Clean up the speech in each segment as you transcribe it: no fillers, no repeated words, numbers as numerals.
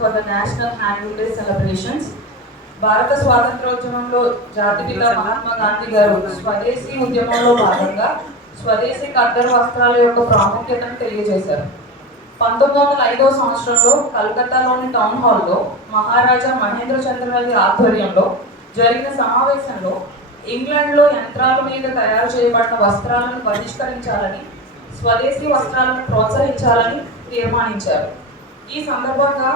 for the National Handloom Day celebrations. భారత స్వాతంత్రోద్యమంలో జాతిపిత మహాత్మా గాంధీ గారు స్వదేశీ ఉద్యమంలో భాగంగా స్వదేశీ ఖద్దరు వస్త్రాల యొక్క ప్రాముఖ్యతను తెలియజేశారు. 1905వ సంవత్సరంలో కలకత్తాలోని టౌన్ హాల్లో మహారాజా మహేంద్ర చంద్రవర్తి ఆధ్వర్యంలో జరిగిన సమావేశంలో ఇంగ్లాండ్లో యంత్రాల మీద తయారు చేయబడిన వస్త్రాలను బహిష్కరించాలని, స్వదేశీ వస్త్రాలను ప్రోత్సహించాలని తీర్మానించారు. ఈ సందర్భంగా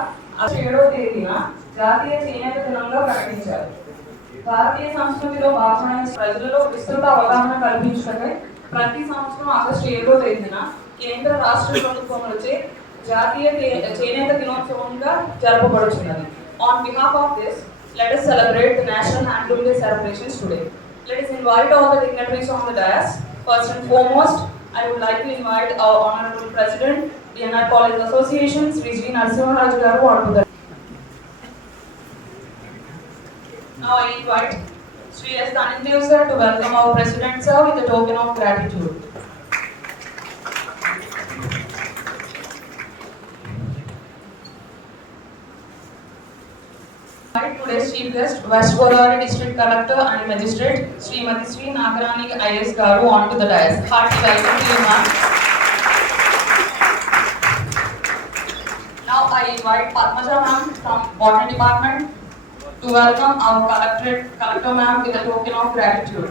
7వ తేదీన జాతీయ చేనేత దినంగా ప్రకటించారు. భారతీయ సంస్కృతిలో భాగమైన ప్రజలలో విస్తృత అవగాహన కల్పించడమే ప్రతి సంవత్సరం ఆగస్టు 7వ తేదీన కేంద్ర రాష్ట్ర ప్రభుత్వములచే జాతీయ చేనేత దినోత్సవంగా జరపబడుతున్నది. On behalf of this, let us celebrate the National Handloom Day celebrations today. Let us invite all the dignitaries on the dais. First and foremost, I would like to invite our Honorable President, DNR College Association, Sri G. Narasimha Raju Garu, onto the. Now I invite Sri S. Dhananjay sir to welcome our President sir with a token of gratitude. Today's chief guest, West Godavari District Collector and Magistrate, Srimati Sri Nagarani IS Garu, onto the dais. Hearty welcome to you, ma'am. Now I invite Padmaja ma'am from Botany Department to welcome our Collector ma'am with a token of gratitude.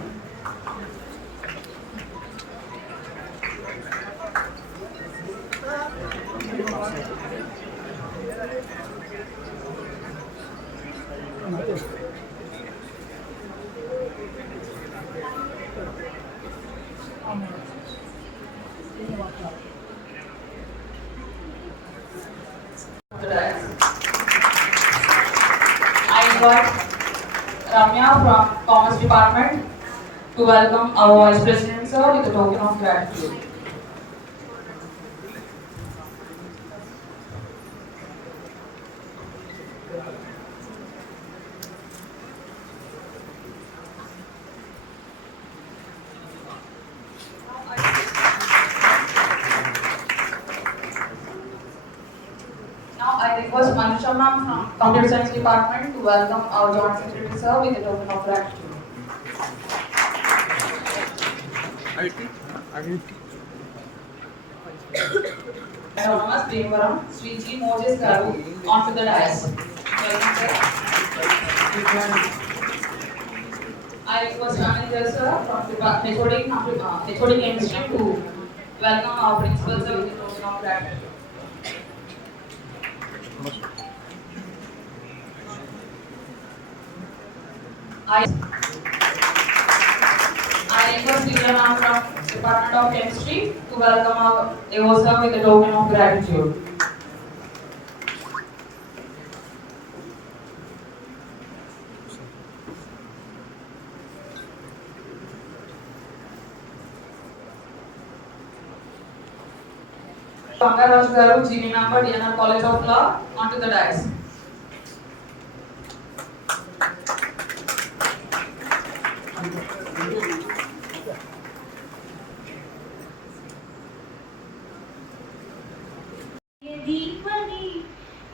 I invite Ramya from Commerce Department to welcome our Vice President sir with a token of gratitude. Now I request Manusha ma'am from Computer Science Department to welcome our Joint Secretary sir with a token of gratitude. Anonymous Devaram, Sri G. Moses Garu, onto the dais. Welcome, sir. I request Anand sir from HOD Chemistry to welcome our principal sir with a token of gratitude. I request Divya ma'am from Department of Chemistry to welcome our AO sir with a token of gratitude. Pangaraj Garu, GV member, DNR College of Law, onto the dais.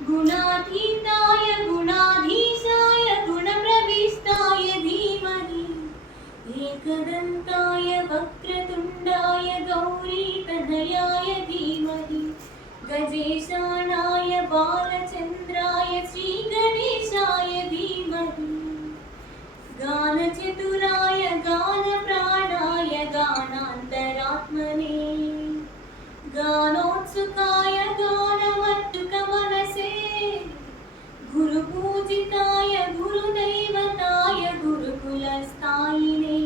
गुणातीताय गुणाधीशाय गुणप्रविष्टाय धीमहि एकदन्ताय वक्रतुण्डाय गौरीतनयाय धीमहि गजेशानाय बालचन्द्राय श्रीगणेशाय धीमहि गानचतुराय गानप्राणाय गानान्तरात्मने गानोत्सुकाय गानवत्तुकमनसे गुरुपूजिताय गुरुदैवताय गुरुकुलस्थायिने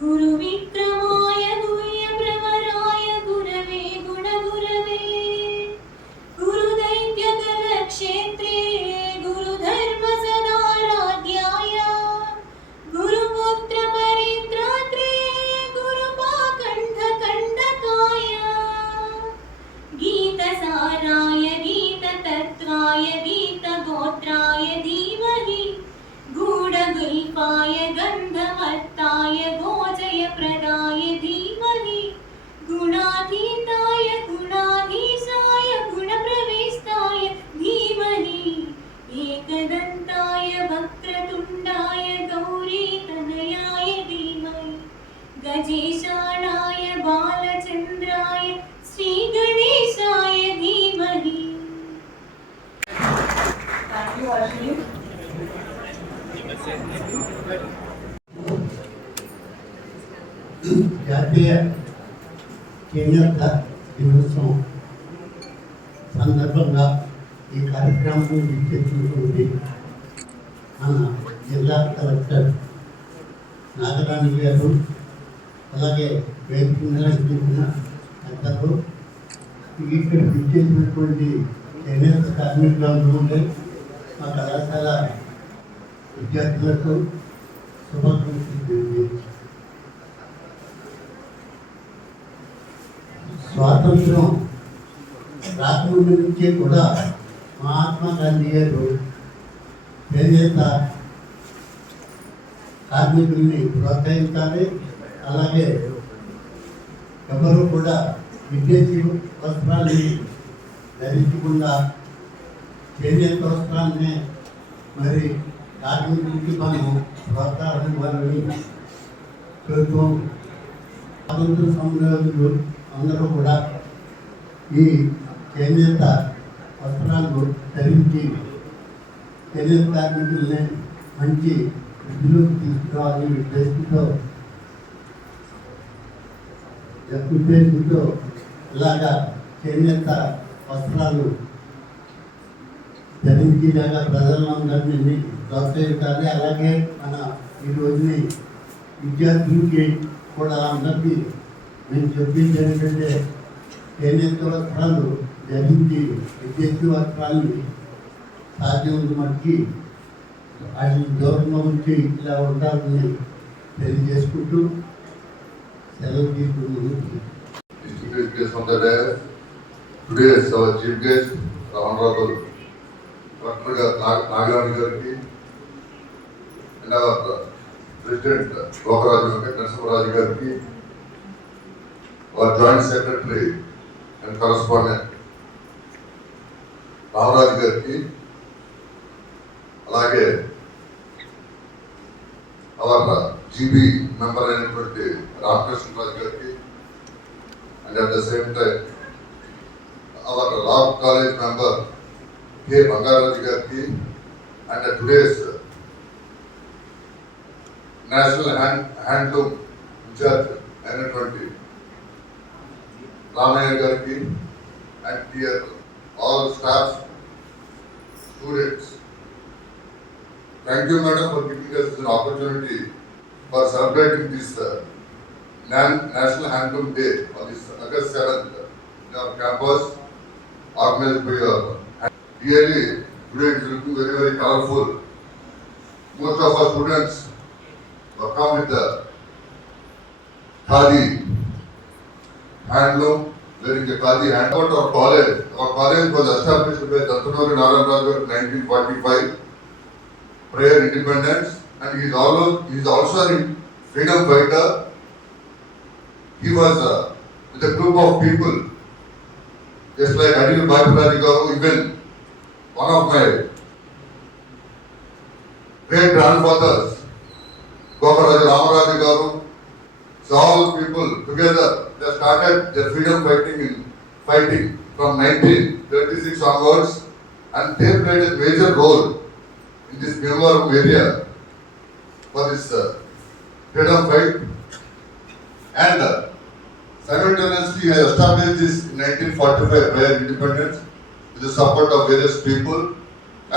गुरुविक्रमाय गुह्यप्रवराय गुरवे गुणगुरवे गुरुदैत्यकलक्षेत्रे गुरुधर्मसदाराध्याय गुरुपुत्रपरित्रात्रे गुरुपाकण्ठकण्डकाय गीतसाराय गीततत्त्वाय गीतगोत्राय धीमहि गूढगुल्पाय गन्धमत्ताय गोजय रामचन्द्राय श्रीगणेशाय धीमहि। Thank you, Harshini. జాతీయ చేనేత దినోత్సవం సందర్భంగా ఈ కార్యక్రమం విచ్చేసినటువంటి మన జిల్లా కలెక్టర్ నాగరాణి గారు, అలాగే వేదిక నిర్వహించిన పెద్దలు, ఇక్కడ విచ్చేసినటువంటి చేనేత కార్మికులందరూ, మా కళాశాల విద్యార్థులకు శుభాకాంక్షలు తెలియజేస్తాను. స్వాతంత్రం రాకముందు నుంచే కూడా మహాత్మా గాంధీ గారు చేనేత కార్మికుల్ని ప్రోత్సహించాలి. అలాగే ఎవరు కూడా విదేశీ వస్త్రాన్ని ధరించకుండా చేనేత వస్త్రాన్ని మరి కార్మికులకి మనం ప్రోత్సాహం ఇవ్వాలని ప్రభుత్వం స్వాతంత్ర సంయోగులు అందరూ కూడా ఈ చేనేత వస్త్రాలను ధరించి చేనేత కార్మికుల్ని మంచి వృద్ధిలోకి తీసుకురావాలని ఉద్దేశంతో ఇలాగా చేనేత వస్త్రాలు ధరించేలాగా ప్రజలందరినీ ప్రోత్సహించాలి. అలాగే మన ఈ రోజుని విద్యార్థులకి కూడా అందరికీ నేను చెప్పింది ఏంటంటే చేనేత వస్త్రాలు ధరించి విదేశీ వస్త్రాలని సాధ్యమైన మట్టికి వాటిని దూరంగా ఉంచి ఇలా ఉండాలని తెలియజేసుకుంటూ సెలవు తీసుకుంటున్నాను. Distinguished guests on the dais. Today is our chief guest, the Honorable Dr. Nagarani Garki, and our President Gokaraju Narasimharaju Garki, our Joint Secretary and Correspondent Ramaraj Garki, alage our GB member అయినటువంటి Ramakrishna Garki, and at the same time our law college member K. Bangaraj Garki, and today's National Handloom Incharge అయినటువంటి Ramaya Garki, and dear all staff, students. Thank you, madam, for giving us an opportunity for celebrating this National Handloom Day on this August 7th in our campus, organized by your. Really, today it is looking very, very colorful. Most of our students have come with the khadi handloom, wearing the khadi hand. About our college was established by Datthanuri Narayanraju in 1945, prior independence, and he is also a freedom fighter. He was with a group of people, just like Adil Bhaipurari Garu, even one of my great grandfathers, Gokaraju Ramaraju Garu. So all people together, they started their freedom fighting from 1936 onwards, and they played a major role in this Bhimavaram area for this freedom fight. And simultaneously, he established this in 1945 prior independence with the support of various people.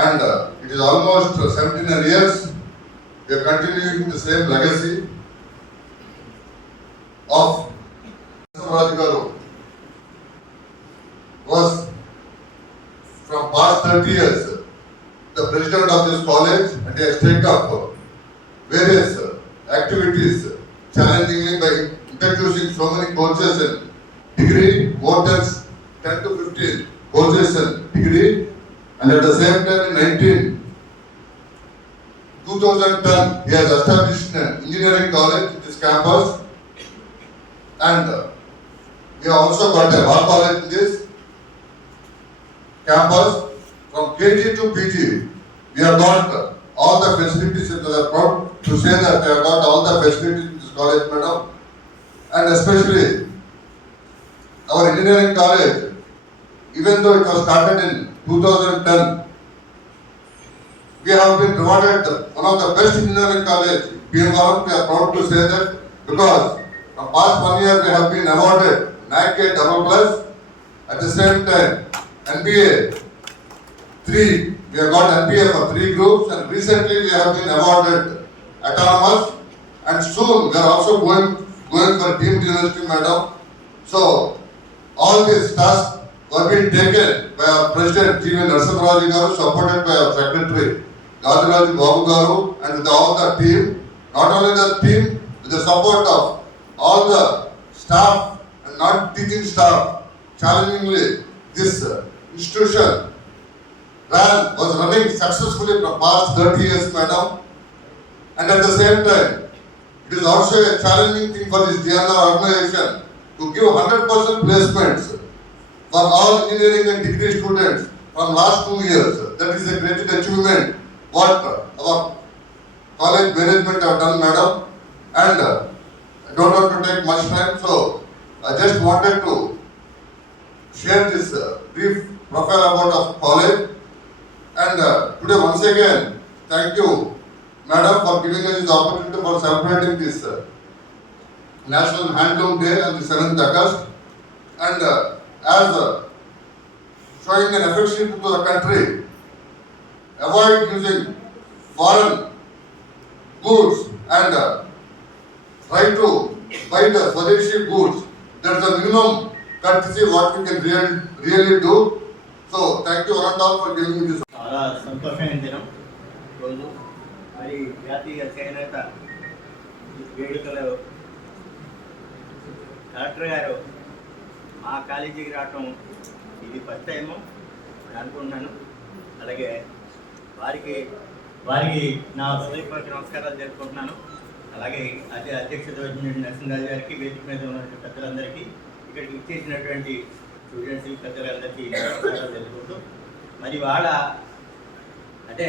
And it is almost 79 years. We are continuing the same legacy of Narasimharaju Garu. Was from past 30 years the president of this college, and he has taken up various activities challengingly by introducing so many courses in degree, more than 10 to 15 courses in degree, and at the same time in 2010 he has established an engineering college in this campus, and we have also got a law college in this campus. From KG to PG, we have got all the facilities. We are proud to say that we have got all the facilities in this college, madam. And especially our engineering college, even though it was started in 2010, we have been rewarded one of the best engineering college. Bhimavaram, we are proud to say that because from past 1 year we have been awarded NAC double plus. At the same time, NBA 3, we have got NBA for 3 groups, and recently we have been awarded autonomous, and soon we are also going for deemed university, madam. So all these tasks were being taken by our President G.V. Narasimha Garu, supported by our Secretary Gadiraju Babu Garu, and with all the team. Not only the team, with the support of all the staff and non-teaching staff, challengingly this institution was running successfully for past 30 years, madam. And at the same time, it is also a challenging thing for this DNR organization to give 100% placements for all engineering and degree students from last 2 years. That is a great achievement what our college management have done, madam. And I don't want to take much time, so I just wanted to share this brief profile about our college. And today once again, thank you, madam, for giving us this opportunity for celebrating this National Handloom Day on the 7th August. And as showing an affection to the country, avoid using foreign goods and try to buy the Swadeshi goods. That's the minimum courtesy what we can really do. So thank you all and all for giving me this. చాలా సంతోషమైన దినం రోజు. మరి జాతీయ చేనేత వేడుకలో collector గారు మా కాలేజీకి రావటం ఇది ఫస్ట్ టైము అనుకుంటున్నాను. అలాగే వారికి నా హృదయపూర్వక నమస్కారాలు జరుపుకుంటున్నాను. అలాగే అదే అధ్యక్షత వహించిన నరసింహరాజు గారికి, వేదిక మీద ఉన్న పెద్దలందరికీ, ఇక్కడికి ఇచ్చేసినటువంటి స్టూడెంట్స్ పెద్దలందరికీ నమస్కారాలు జరుపుకుంటూ, మరి వాళ్ళ అంటే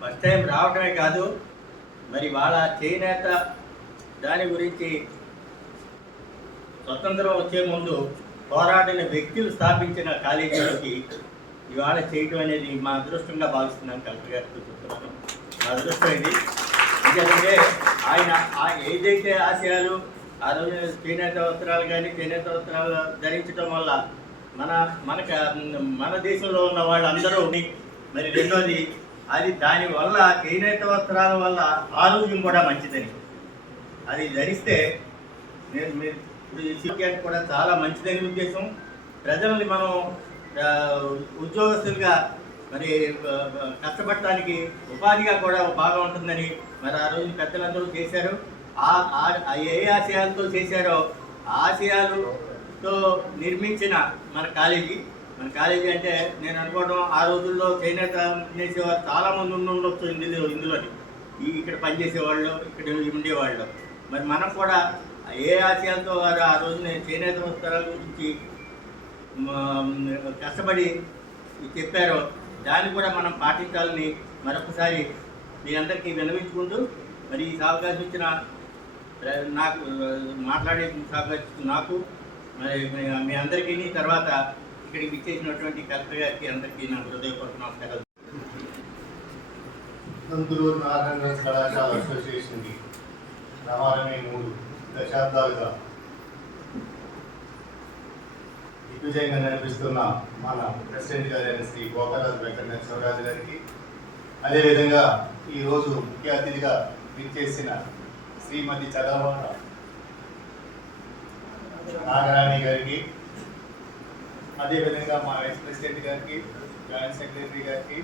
ఫస్ట్ టైం రావటమే కాదు, మరి వాళ్ళ చేనేత దాని గురించి స్వతంత్రం వచ్చే ముందు పోరాడిన వ్యక్తులు స్థాపించిన కాలేజీలోకి ఇవాళ చేయటం అనేది మా అదృష్టంగా భావిస్తున్నాను. కలెక్టర్ గారితో చెప్తున్నాను, మా అదృష్టం ఇది. ఎందుకంటే ఆయన ఏదైతే ఆశయాలు ఆ రోజు చేనేత వస్త్రాలు కానీ చేనేత వస్త్రాలు ధరించడం వల్ల మన దేశంలో ఉన్న వాళ్ళందరూ, మరి రెండోది అది దానివల్ల చేనేత వస్త్రాల వల్ల ఆరోగ్యం కూడా మంచిదని, అది ధరిస్తే ఇప్పుడు ఈ సీక్యానికి కూడా చాలా మంచిదని ఉద్దేశం. ప్రజల్ని మనం ఉద్యోగస్తులుగా మరి కష్టపడటానికి ఉపాధిగా కూడా బాగా ఉంటుందని మరి ఆ రోజు పెద్దలందరూ చేశారు. ఏ ఆశయాలతో చేశారో ఆ ఆశయాలతో నిర్మించిన మన కాలేజీ అంటే నేను అనుకోవడం ఆ రోజుల్లో చేనేత చేసేవారు చాలామంది ఉండొచ్చు ఇందులోని, ఇక్కడ పనిచేసేవాళ్ళు, ఇక్కడ ఉండేవాళ్ళు. మరి మనం కూడా ఏ ఆశయాలతో వారు ఆ రోజున చేనేత వస్త్రాల గురించి కష్టపడి చెప్పారో దాన్ని కూడా మనం పాటించాలని మరొకసారి మీ అందరికీ విన్నవించుకుంటూ, మరి ఈ అవకాశం ఇచ్చిన నాకు మాట్లాడే నాకు మరి మీ అందరికీ, తర్వాత ఇక్కడికి విచ్చేసినటువంటి కలెక్టర్ గారికి అందరికీ నా హృదయపూర్వక నమస్కారాలు. నందూరు నారాయణ కళాశాల అసోసియేషన్కి రావాలని 3 దశాబ్దాలుగా దిగ్విజయంగా నడిపిస్తున్న మన ప్రెసిడెంట్ గారైన శ్రీ గోకరాజు వెంకటేశ్వరరాజు గారికి, అదేవిధంగా ఈరోజు ముఖ్య అతిథిగా విచ్చేసిన శ్రీమతి చదలవాడ నాగరాణి గారికి, అదేవిధంగా మా వైస్ ప్రెసిడెంట్ గారికి, జాయింట్ సెక్రటరీ గారికి,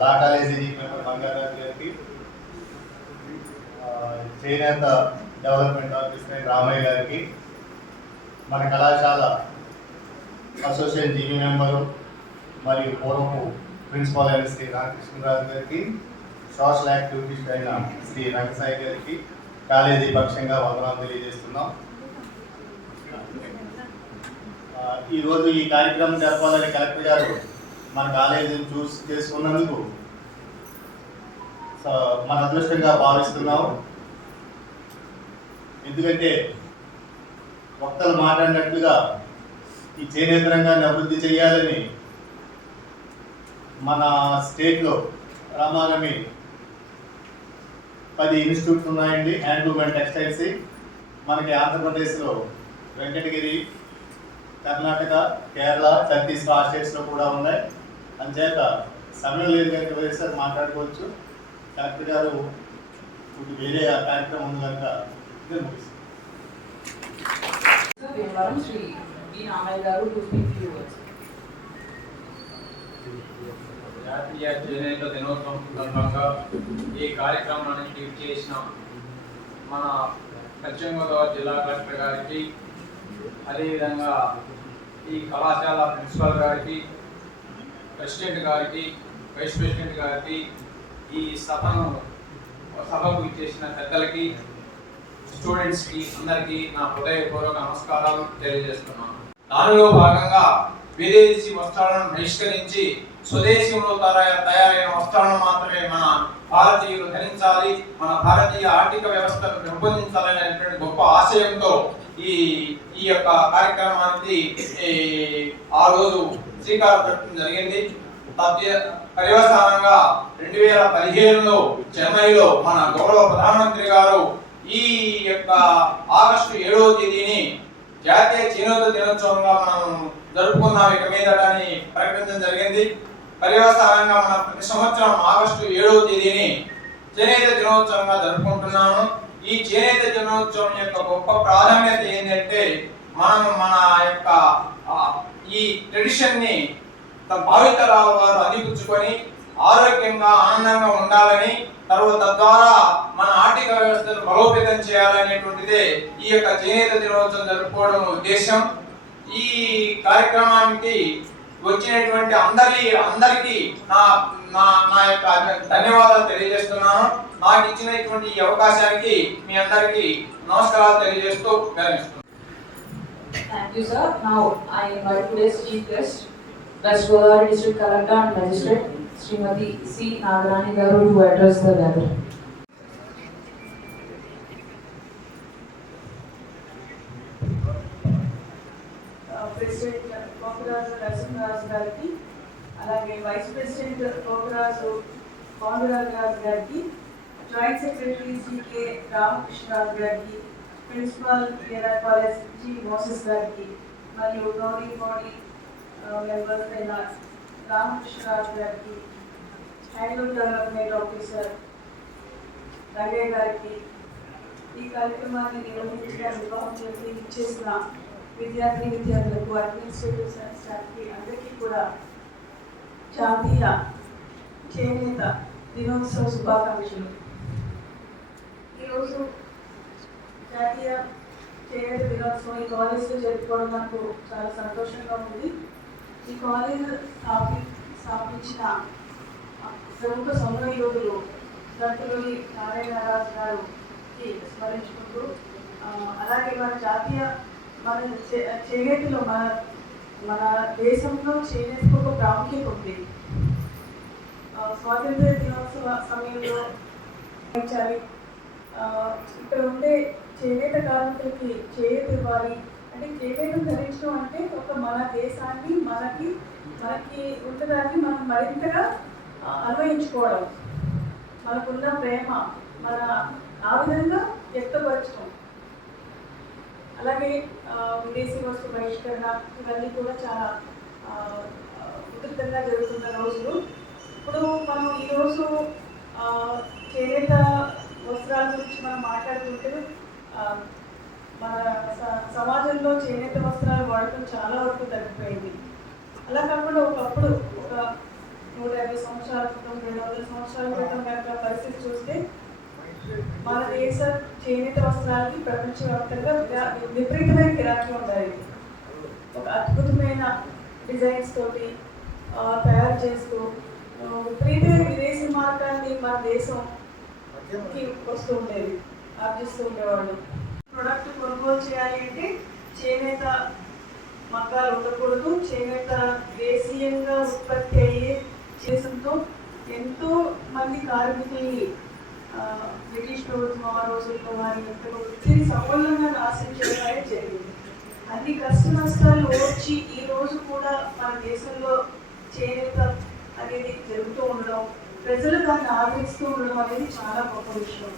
లా కాలేజీ మెంబర్ బంగారాజు గారికి, చేనేత డెవలప్మెంట్ ఆఫీసర్ రామయ్య గారికి, మన కళాశాల అసోసియేషన్ టీవీ మెంబరు మరియు పూర్వపు ప్రిన్సిపాల్ అయిన శ్రీ రామకృష్ణరాజు గారికి, సోషల్ యాక్టివిటీస్ అయిన శ్రీ రంగసాయి గారికి కాలేజీ పక్షంగా వందనాలు తెలియజేస్తున్నాం. ఈరోజు ఈ కార్యక్రమం జరపాలని కలెక్టర్ గారు మన కాలేజీని చేసుకున్నందుకు మన అదృష్టంగా భావిస్తున్నాం. ఎందుకంటే వక్తలు మాట్లాడినట్లుగా ఈ చేనేత రంగాన్ని అభివృద్ధి చేయాలని మన స్టేట్లో రామాగమి 10 ఇన్స్టిట్యూట్స్ ఉన్నాయండి హ్యాండ్లూమ్ అండ్ టెక్స్టైల్స్. మనకి ఆంధ్రప్రదేశ్లో వెంకటగిరి, కర్ణాటక, కేరళ, ఛత్తీస్గఢ్ ఆ స్టేట్స్లో కూడా ఉన్నాయి. అంచేత సమయం లేదు కనుక వేసారి మాట్లాడుకోవచ్చు. కలెక్టర్ గారు వేరే కార్యక్రమం ఉంది కనుక ఇదే ముగిస్తుంది. భీమవరం శ్రీ బి నామయ్య గారు టు స్పీక్ ఫ్యూ వర్డ్స్. జాతీయ చేనేత దినోత్సవం సందర్భంగా ఈ కార్యక్రమానికి చేసిన మన పశ్చిమ గోదావరి జిల్లా కలెక్టర్ గారికి, అదేవిధంగా ఈ కళాశాల ప్రిన్సిపల్ గారికి, ప్రెసిడెంట్ గారికి, వైస్ ప్రెసిడెంట్ గారికి, ఈ సభకు ఇచ్చేసిన పెద్దలకి, స్టూడెంట్స్కి అందరికీ నా హృదయపూర్వక నమస్కారాలు తెలియజేస్తున్నాను. దానిలో భాగంగా విదేశీ వస్త్రాలను బహిష్కరించి స్వదేశంలో తయారైన వస్త్రాలను మాత్రమే మన భారతీయులు ధరించాలి, మన భారతీయ ఆర్థిక వ్యవస్థను పెంపొందించాలనేటువంటి గొప్ప ఆశయంతో ఈ యొక్క కార్యక్రమానికి ఆ రోజు శ్రీకారం చుట్టడం జరిగింది. పర్యవసానంగా 2015లో చెన్నైలో మన గౌరవ ప్రధానమంత్రి గారు ఈ యొక్క ఆగస్టు 7వ తేదీని జాతీయ చేనేత దినోత్సవంగా మనం జరుపుకున్నాం ఇక మీదటని ప్రకటించడం జరిగింది. పర్యవసానంగా మనం ప్రతి సంవత్సరం ఆగస్టు 7వ తేదీని చేనేత దినోత్సవంగా జరుపుకుంటున్నాము. ఈ చేనేత దినోత్సవం యొక్క గొప్ప ప్రాధాన్యత ఏంటంటే మనం మన యొక్క ఈ ట్రెడిషన్ ని భావితరాల వారు అందిపుచ్చుకొని ఆరోగ్యంగా ఆనందంగా ఉండాలని, తద్వారా మన ఆర్థిక వ్యవస్థను బలోపేతం చేయాలనేటువంటిదే ఈ యొక్క చేనేత దినోత్సవం జరుపుకోవడం ఉద్దేశం. ఈ కార్యక్రమానికి వచ్చినటువంటి అందరికీ నా యొక్క ధన్యవాదాలు తెలియజేస్తున్నాను. నాకు ఇచ్చినటువంటి ఈ అవకాశానికి మీ అందరికీ నమస్కారాలు తెలియజేస్తూ విరమిస్తున్నాను. Thank you, sir. Now I invite today's chief guest, West Godavari District Collector and Magistrate, Srimati C. Nagarani Garu, to address the gathering. President Kokaraju Narasimharaju గారికి, అలాగే వైస్ ప్రెసిడెంట్ కోకరాజు పాండురాజు గారికి, జాయింట్ సెక్రటరీ జీకే రామకృష్ణరాజు గారికి, ప్రిన్సిపాల్ కేఆర్ కాలేజ్ జి మోసెస్ గారికి, మరియు గౌరీ బాడీ మెంబర్స్ అయిన రామకృష్ణరాజు గారికి, handloom development officer Rangayya గారికి, ఈ కార్యక్రమాన్ని నిర్వహించడానికి ఇచ్చేసిన విద్యార్థులకు, అడ్మినిస్ట్రేటివ్ స్టాఫ్కి అందరికీ కూడా జాతీయ చేనేత దినోత్సవ శుభాకాంక్షలు. ఈరోజు జాతీయ చేనేత దినోత్సవం ఈ కాలేజ్లో జరుపుకోవడం నాకు చాలా సంతోషంగా ఉంది. ఈ కాలేజ్ స్థాపించిన ప్రముఖ సమర యోధులు దంతులూరి నారాయణరాజు గారికి స్మరించుకుంటూ, అలాగే మన చేనేతలో మన దేశంలో చేనేతకు ఒక ప్రాముఖ్యత ఉంది. స్వాతంత్ర దినోత్సవ సమయంలో ఇక్కడ ఉండే చేనేత కార్మికులకి చేయూత ఇవ్వాలి. అంటే చేనేత ధరించడం అంటే ఒక మన దేశాన్ని మనకి ఉన్నదాన్ని మనం మరింతగా అన్వయించుకోవడం, మనకున్న ప్రేమ ఆ విధంగా వ్యక్తపరచడం. అలాగే విదేశీ వస్తు బహిష్కరణ ఇవన్నీ కూడా చాలా ఉధృతంగా జరుగుతున్న రోజులు. ఇప్పుడు మనం ఈరోజు చేనేత వస్త్రాల గురించి మనం మాట్లాడుతుంటే మన సమాజంలో చేనేత వస్త్రాలు వాడటం చాలా వరకు తగ్గిపోయింది. అలా కాకుండా ఒకప్పుడు ఒక 150 సంవత్సరాల క్రితం, 200 సంవత్సరాల క్రితం కనుక పరిస్థితి చూస్తే మన దేశ చేనేత వస్త్రాలకి ప్రపంచవ్యాప్తంగా విపరీతమైన గిరాకీ ఉండాలి. ఒక అద్భుతమైన డిజైన్స్ తోటి తయారు చేస్తూ విపరీతమైన విదేశీ మార్గాన్ని మన దేశంకి వస్తూ ఉండేది, ఆర్జిస్తూ ఉండేవాళ్ళు. ప్రొడక్ట్ కొనుగోలు చేయాలి అంటే చేనేత మగ్గాలు ఉండకూడదు. చేనేత దేశీయంగా ఉత్పత్తి అయ్యే చేసంతో ఎంతో మంది కార్మికుల్ని బ్రిటిష్ ప్రభుత్వం ఆ రోజుల్లో వారి వృత్తిని సమూలంగా నాశనం చేయడానికి జరిగింది. అన్ని కష్ట నష్టాలు ఓర్చి ఈ రోజు కూడా మన దేశంలో చేనేత అనేది జరుగుతూ ఉండడం, ప్రజలు దాన్ని ఆదరిస్తూ ఉండడం అనేది చాలా గొప్ప విషయం.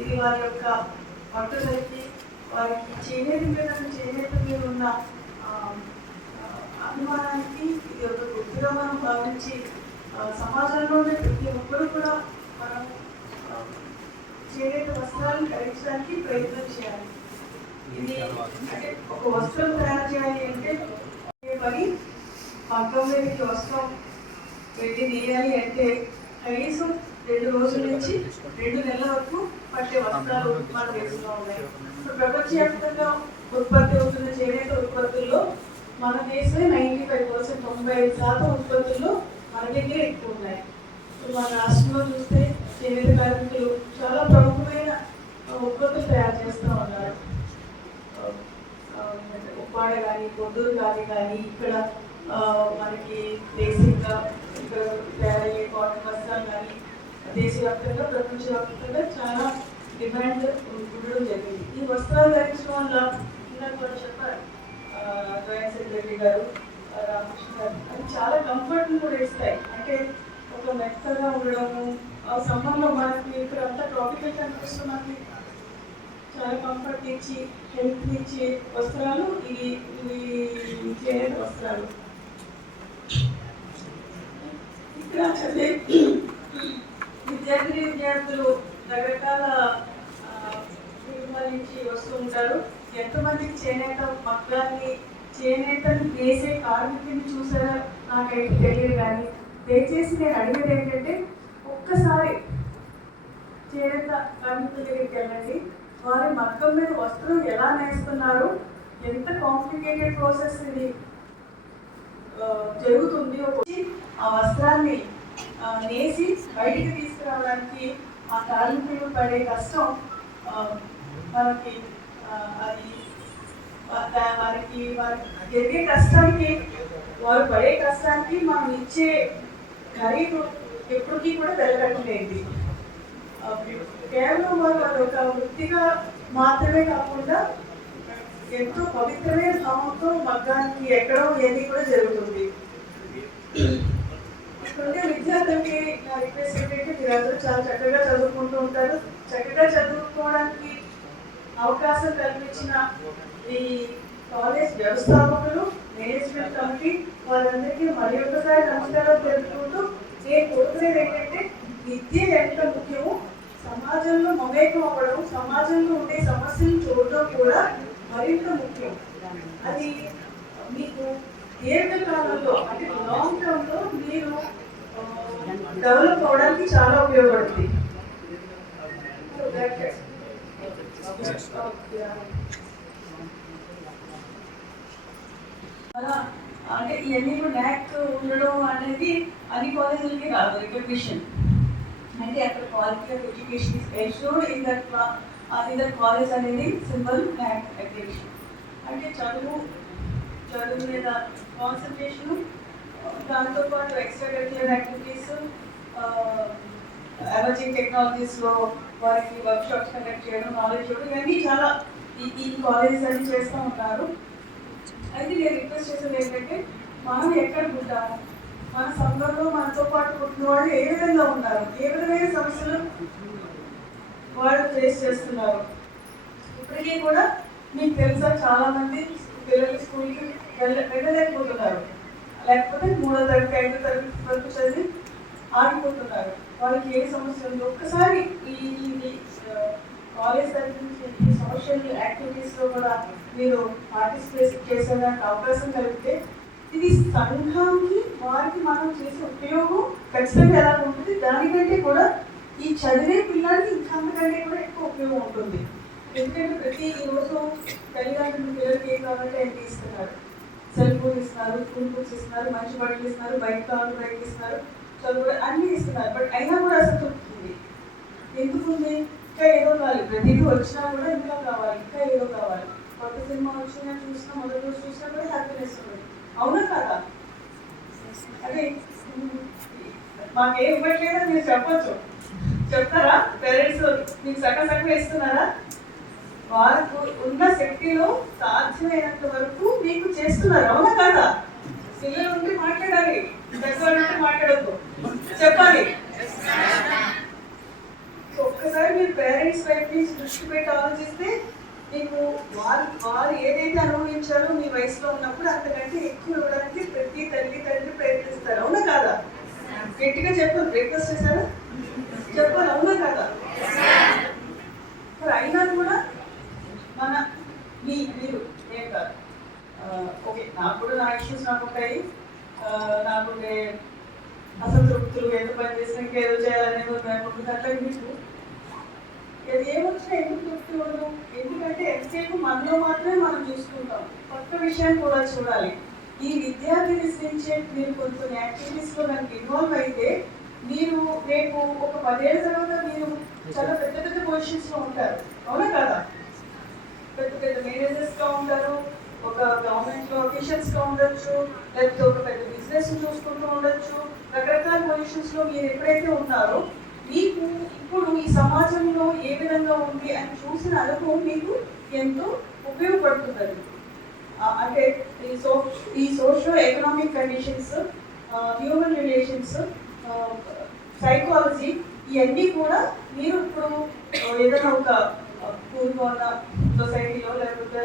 ఇది వారి యొక్క పట్టుదలకి, వారికి చేనేత మీద ఉన్న అభిమానానికి ఇది ఒక గుర్తుగా మనం భావించి సమాజంలో ఉండే ప్రతి ఒక్కరు కూడా మనం చేనేత వస్త్రాలను ధరించడానికి ప్రయత్నం చేయాలి. ఇది అంటే ఒక వస్త్రం తయారు చేయాలి అంటే పని పక్కన మీదకి వస్త్రం పెట్టి నేయాలి అంటే కనీసం 2 రోజుల నుంచి 2 నెలల వరకు పట్టే వస్త్రాలు మన దేశంలో ఉన్నాయి. ఇప్పుడు ప్రపంచవ్యాప్తంగా ఉత్పత్తి అవుతున్న చేనేత ఉత్పత్తుల్లో మన దేశమే 95%, 95% ఉత్పత్తుల్లో మన దగ్గర ఎక్కువ ఉన్నాయి. ఇప్పుడు మన రాష్ట్రంలో చూస్తే చేనేత కార్మికులు చాలా ప్రముఖమైన ఉత్పత్తులు తయారు చేస్తూ ఉన్నారు. ఉప్పాడ కానీ, పొద్దురు కానీ ఇక్కడ మనకి దేశీయంగా ఇక్కడ తయారయ్యే కాటన్ వస్త్రాలు కానీ దేశవ్యాప్తంగా ప్రపంచవ్యాప్తంగా చాలా డిమాండ్ ఉండడం జరిగింది. ఈ వస్త్రాలు ధరించడం వల్ల ఇందాక కూడా చెప్పారు జాయింట్ సెక్రటరీ గారు, రామకృష్ణ గారు, అది చాలా కంఫర్ట్ని కూడా ఇస్తాయి. అంటే ఒక మెత్తగా ఉండడము, ఆ సమ్మర్లో మనకి ఇక్కడ అంతా ట్రాపికల్ కంట్రీస్లో మనకి చాలా కంఫర్ట్ ఇచ్చి హెల్త్ ఇచ్చే వస్త్రాలు ఇవి చేనేత వస్త్రాలు. ఇక్కడ చదివే విద్యార్థులు రకరకాల కుటుంబాల నుంచి వస్తూ ఉంటారు. ఎంతమందికి చేనేత మగ్గాన్ని చేనేతను వేసే కార్మికుని చూసారా నాకైతే తెలియదు. కానీ దయచేసి నేను అడిగేది ఏంటంటే ఒక్కసారి చేనేత కార్మికుల దగ్గరికి వెళ్ళండి. వారి మగ్గం మీద వస్త్రం ఎలా నేస్తున్నారు, ఎంత కాంప్లికేటెడ్ ప్రాసెస్ ఇది జరుగుతుంది. ఆ వస్త్రాన్ని నేసి బయటికి తీసుకురావడానికి ఆ కార్మికులు పడే కష్టం మనకి అది వారికి జరిగే కష్టానికి, వారు పడే కష్టానికి మనం ఇచ్చే ఖరీదు ఎప్పటికీ కూడా వెళ్ళగట్టలేదు. కేవలం వారు ఒక వృత్తిగా మాత్రమే కాకుండా ఎంతో పవిత్రమైన భావంతో మగ్గానికి ఎక్కడో ఏది కూడా జరుగుతుంది. ఇప్పుడుండే విద్యార్థులకి నా రిక్వెస్ట్ ఏంటంటే మీరందరూ చాలా చక్కగా చదువుకుంటూ ఉంటారు. చక్కగా చదువుకోవడానికి అవకాశం కల్పించిన ఈ కాలేజ్ వ్యవస్థాపకులు, మేనేజ్మెంట్ కమిటీ వారందరికీ మరి ఒకసారి నమస్కారాలు తెలుపుకుంటూ నేను కోరుకునేది ఏంటంటే విద్య ఎంత ముఖ్యమో సమాజంలో మమేకం అవ్వడం, సమాజంలో ఉండే సమస్యలు చూడడం కూడా మరింత ముఖ్యం. అది మీకు దీర్ఘకాలంలో అంటే లాంగ్ టర్మ్ లో మీరు డెవలప్ అవడానికి చాలా ఉపయోగపడుతుంది. అంటే ఇవన్నీ కూడా న్యాక్ ఉండడం అనేది అన్ని కాలేజీలకి రాదు రికగ్నిషన్. అంటే అక్కడ quality of education is ensured in that college అనేది సింబల్ న్యాక్ అక్రిడిటేషన్. అంటే చదువు మీద కాన్సన్ట్రేషను, దాంతోపాటు ఎక్స్ట్రా కరిక్యులర్ యాక్టివిటీస్, ఎమర్జింగ్ టెక్నాలజీస్లో వారికి వర్క్షాప్స్ కండక్ట్ చేయడం, నాలెడ్జ్ ఇవ్వడం, ఇవన్నీ చాలా ఈ కాలేజెస్ అన్ని చేస్తూ ఉంటారు. అయితే నేను రిక్వెస్ట్ చేసేది ఏంటంటే మనం ఎక్కడ పుట్టాము, మన సంఘంలో మనతో పాటు పుట్టిన వాళ్ళు ఏ విధంగా ఉన్నారు, ఏ విధమైన సమస్యలు వాళ్ళు ఫేస్ చేస్తున్నారు. ఇప్పటికీ కూడా మీకు తెలుసా చాలామంది పిల్లలు స్కూల్కి వెళ్ళలేకపోతున్నారు, లేకపోతే 3వ తరగతి 5వ తరగతి వరకు చదివి ఆగిపోతున్నారు. వాళ్ళకి ఏ సమస్య ఉంది ఒక్కసారి ఈ కాలేజ్ తరఫు నుంచి ఈ సోషల్ యాక్టివిటీస్లో కూడా మీరు పార్టిసిపేట్ చేసేదానికి అవకాశం కలిగితే ఇది సంఘానికి వారికి మనం చేసే ఉపయోగం ఖచ్చితంగా ఎలా ఉంటుంది. దానికంటే కూడా ఈ చదివే పిల్లలకి ఇంకా అంతకంటే కూడా ఎక్కువ ఉపయోగం ఉంటుంది. ఎందుకంటే ప్రతి రోజు తల్లిదండ్రులు పిల్లలకి ఏం కావాలంటే ఏం ఇస్తున్నారు, సెల్ ఫోన్ ఇస్తున్నారు, స్కూల్ బుక్స్ ఇస్తున్నారు, మంచి బట్టలు ఇస్తున్నారు, బైక్ కావాలి బైక్ ఇస్తున్నారు, చదువు అన్నీ ఇస్తున్నారు. బట్ అయినా కూడా అసలు దొరుకుతుంది. ఎందుకుంది? ఇంకా ఏదో కావాలి. ప్రతిదీ వచ్చినా కూడా ఇంకా కావాలి, ఇంకా ఏదో కావాలి. కొత్త సినిమా వచ్చినా చూసినా, మొదటి రోజు చూసినా కూడా హ్యాపీనెస్ ఉంది. అవునా కదా? అదే మాకేం ఇవ్వట్లేదని మీరు చెప్పచ్చు. చెప్తారా? పేరెంట్స్ మీకు సగం ఇస్తున్నారా? వారికి ఉన్న శక్తిలో సాధ్యమైనంత వరకు మీకు చేస్తున్నారు, అవునా కదా? పిల్లలు ఉంటే మాట్లాడాలి, పెద్దవాళ్ళు ఉంటే మాట్లాడద్దు, చెప్పాలి. సో ఒక్కసారి మీరు పేరెంట్స్ వైపు నుంచి దృష్టి పెట్టి ఆలోచిస్తే మీకు వారు ఏదైతే అనుభవించారో మీ వయసులో ఉన్నప్పుడు అంతకంటే ఎక్కువ ఇవ్వడానికి ప్రతి తండ్రి ప్రయత్నిస్తారు, అవునా కాదా? గట్టిగా చెప్పాలి, రిక్వెస్ట్ చేశారా? చెప్పాలి, అవునా కాదా? మరి అయినా కూడా మీరు ఏం కాదు, ఓకే నాకు కూడా నా ఇష్యూస్ నాకు ఉంటాయి, నాకు అసంతృప్తులు ఎంత పని చేసినా ఇంకేదో చేయాలనేది ఉంటుంది. అట్లా మీకు అది ఏమొచ్చినా ఎందుకు తృప్తి ఉండదు? ఎందుకంటే ఎంతసేపు మనలో మాత్రమే మనం చూసుకుంటాం, కొత్త విషయాన్ని కూడా చూడాలి. ఈ విద్యార్థి నుంచి మీరు కొన్ని యాక్టివిటీస్లో దానికి ఇన్వాల్వ్ అయితే మీరు రేపు ఒక 10 ఏళ్ళ తర్వాత మీరు చాలా పెద్ద పెద్ద పొజిషన్స్లో ఉంటారు, అవునా కదా? పెద్ద పెద్ద మేనేజర్స్గా ఉంటారు, ఒక గవర్నమెంట్లో ఆఫీషియల్స్గా ఉండొచ్చు, లేకపోతే ఒక పెద్ద బిజినెస్ చూసుకుంటూ ఉండొచ్చు. రకరకాల పొజిషన్స్లో మీరు ఎప్పుడైతే ఉన్నారో మీకు ఇప్పుడు ఈ సమాజంలో ఏ విధంగా ఉంది అని చూసిన అనుభవం మీకు ఎంతో ఉపయోగపడుతుంది. అంటే ఈ social economic conditions, human relations, psychology, ఇవన్నీ కూడా మీరు ఇప్పుడు ఏదైనా ఒక పూర్వ ఉన్న సొసైటీలో లేకపోతే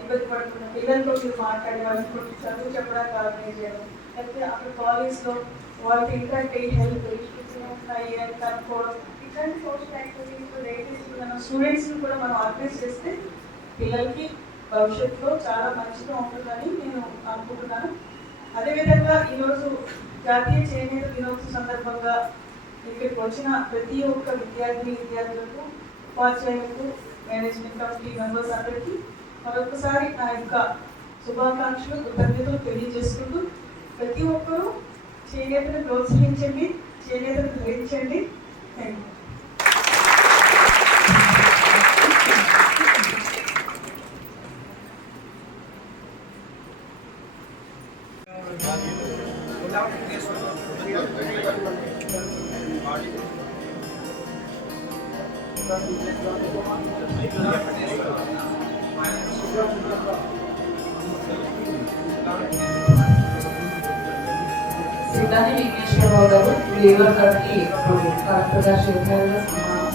ఇబ్బంది పడుతున్న పిల్లలతో మీరు మాట్లాడే వాళ్ళకి చదువు చెప్పడానికి ఆర్గనైజ్ చేయడం, లేకపోతే అక్కడ కాలేజ్లో వాళ్ళకి ఏంటంటే హెల్త్ ఇష్యూస్ ఉన్నాయి అని కనుక్కోవడం, ఇట్లాంటి సోషల్ యాక్టివిటీస్లో దయచేసి మన స్టూడెంట్స్ని కూడా మనం ఆర్గనైజ్ చేస్తే పిల్లలకి భవిష్యత్తులో చాలా మంచిగా ఉంటుందని నేను అనుకుంటున్నాను. అదేవిధంగా ఈరోజు జాతీయ చేనేత దినోత్సవ సందర్భంగా ఇక్కడికి వచ్చిన ప్రతి ఒక్క విద్యార్థులకు, ఉపాధ్యాయులకు, మేనేజ్మెంట్ కమిటీ మెంబర్స్ అందరికీ మరొకసారి నా యొక్క శుభాకాంక్షలు, కృతజ్ఞతలు తెలియజేసుకుంటూ ప్రతి ఒక్కరూ చేనేతను ప్రోత్సహించండి, చేనేతను ధరించండి. Thank you. సిద్ధాంతి విఘ్నేశ్వరరావు గారు లేబర్ గారికి కలెక్టర్ గారు చేతులుగా సమానం.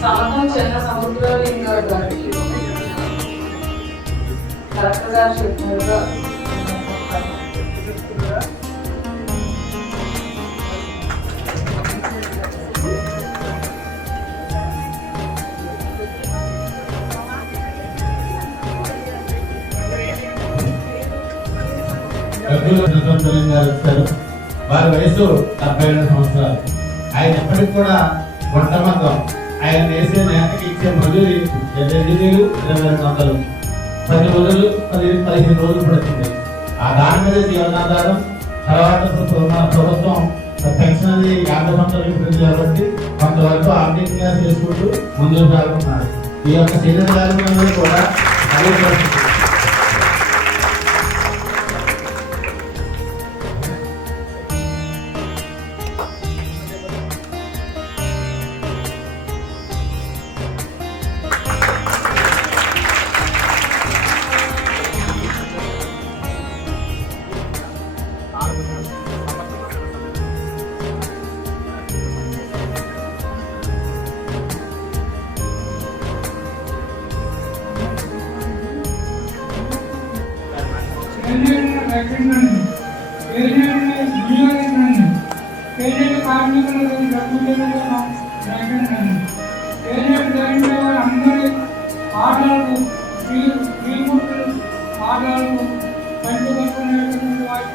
సమతం చిన్న సముద్రలింగ గారికి కలెక్టర్ గారు చేతులుగా గారు వచ్చారు. వారి వయసు 72 సంవత్సరాలు. ఆయన ఎప్పటికి కూడా వంటమందం. ఆయన వేసే నేతకి ఇచ్చే మజూరి 22,200 10 రోజులు 15 రోజులు పడుతుంది. ఆ దాని మీద జీవనాధారం. తర్వాత మన ప్రభుత్వం పెన్షన్ అనేది 50 సంవత్సరాలు ఉంటుంది కాబట్టి కొంతవరకు ఆర్థికంగా చేసుకుంటూ ముందుకు సాగుతున్నారు. ఈ యొక్క సీనియర్ కార్యక్రమాలు కూడా అదే పరిస్థితి.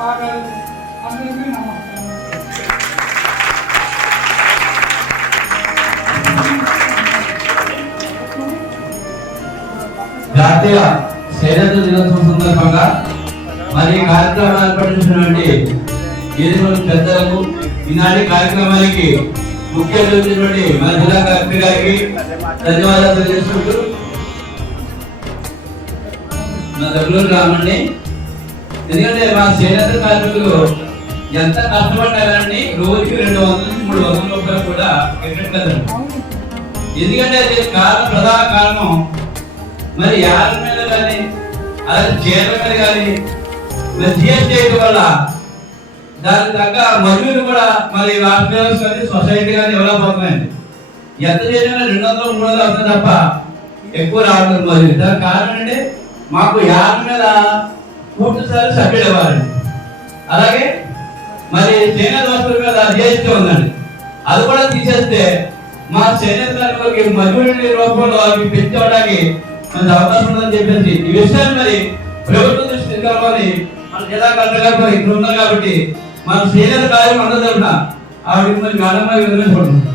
పాటలు అందరికీ నమస్కారం. జాతీయ చేనేత దినోత్సవం సందర్భంగా మరి కార్యక్రమాలు ఏర్పడినటువంటి పెద్దలకు ఈనాటి కార్యక్రమానికి ముఖ్య అతిథి మన జిల్లా కలెక్టర్ గారికి ధన్యవాదాలు తెలియజేసుకుంటూ నా దగ్గర రామండి. ఎందుకంటే మా చేనేత కార్మికులు ఎంత కష్టపడ్డారని రోజుకి 200-300 రూపాయలు కూడా పెట్టట్లేదు. ఎందుకంటే దీనికి ప్రధాన కారణం మరి యార్ల మీద కానీ అలాగే చీరల మీద కానీ మరి జిఎస్టీ వల్ల దానికి తగ్గ మజూరు కూడా మరి రాష్ట్ర వ్యవస్థ కానీ సొసైటీ కానీ డెవలప్ అవుతున్నాయండి. ఎంత చేసినా 200-300 అవుతుంది తప్ప ఎక్కువ రావడం మజూరు. దానికి కారణం అంటే మాకు యార్ల మీద పూర్తిసారి సబ్సిడీ ఇవ్వాలండి. అలాగే మరి చేనేత వస్తువుల మీద జిఎస్టీ ఉందండి, అది కూడా తీసేస్తే మా చేనేత కార్మికులకి మజూరీ రూపంలో అవి పెంచుకోవడానికి మనకు అవకాశం ఉందని చెప్పేసి ఈ విషయాన్ని మరి ప్రభుత్వం దృష్టి తీసుకురావాలని మన జిల్లా కలెక్టర్ గారు ఇక్కడ ఉన్నారు కాబట్టి మన చేనేత కార్యం అందరూ తరఫున ఆవిడకి మరి మేడం గారు వినియోగించుకుంటున్నాం.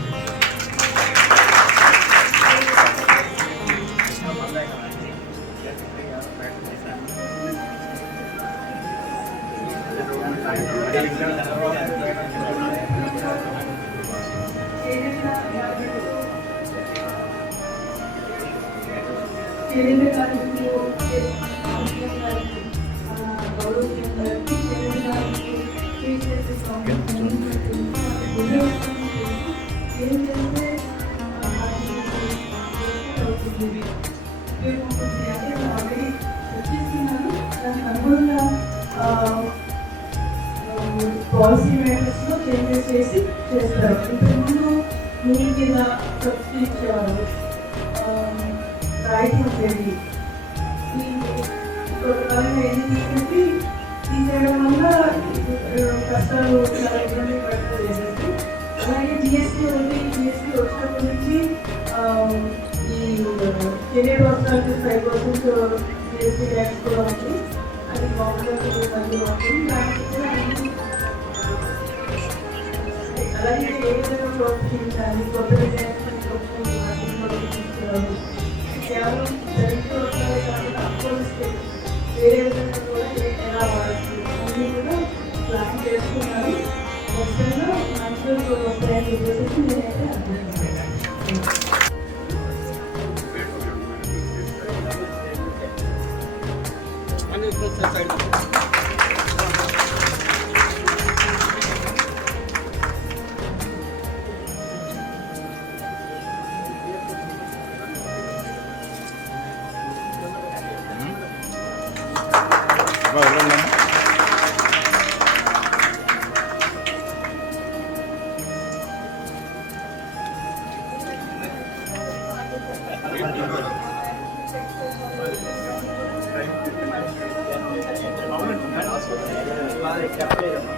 పాలసీ మేటర్స్ లో చేంజెస్ చేసి చేస్తారు. ఇంతకుముందు నూనె మీద సబ్సిడీ ఇచ్చేవారు, రాయితీ ఉండేది. కొంతకాలంగా ఎన్ని తీసేయడం వల్ల కష్టాలు చాలా ఇబ్బంది పడుతుంది. అలాగే జిఎస్టీ ఉంది. జిఎస్టీ వచ్చినప్పటి నుంచి ఈ కెరీర్ వస్త్రాలకు 5% జిఎస్టీ ట్యాక్స్ కూడా ఉంది. అది గవర్నమెంట్ మధ్య ఉంటుంది. దానికి కూడా అలాగే ఏ విధంగా ప్రోత్సహించాలి, కొత్త విద్యార్థులను ప్రోత్సహించాలి, కేవలం చరిత్ర కాకుండా వేరే విధంగా కూడా ఎలా వాడచ్చు అన్నీ కూడా ప్లాన్ చేసుకున్నారు. ఖచ్చితంగా మంచిగా వస్తాయని చెప్పేసి నేనైతే అర్థం. చెప్పలేదు.